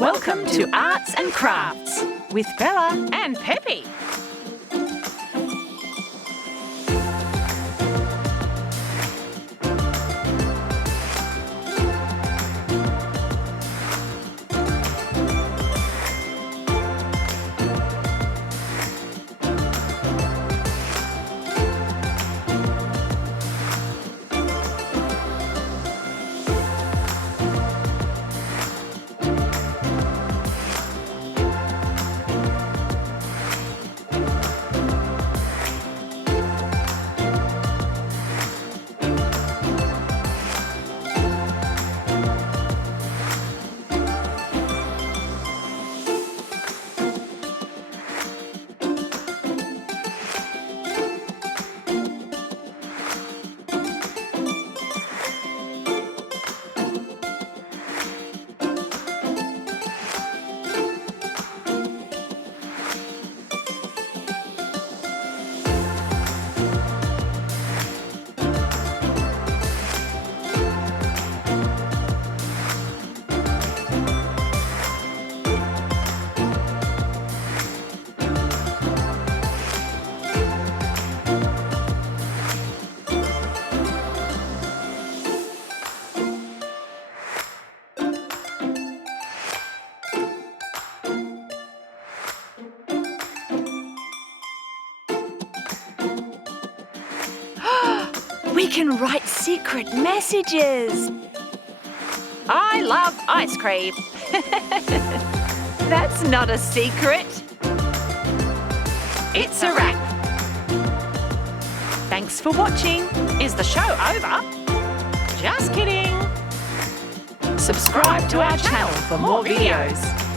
Welcome to Arts and Crafts with Bella and Pepe. We can write secret messages. I love ice cream. That's not a secret. It's a wrap. Thanks for watching. Is the show over? Just kidding. Subscribe to our channel for more videos.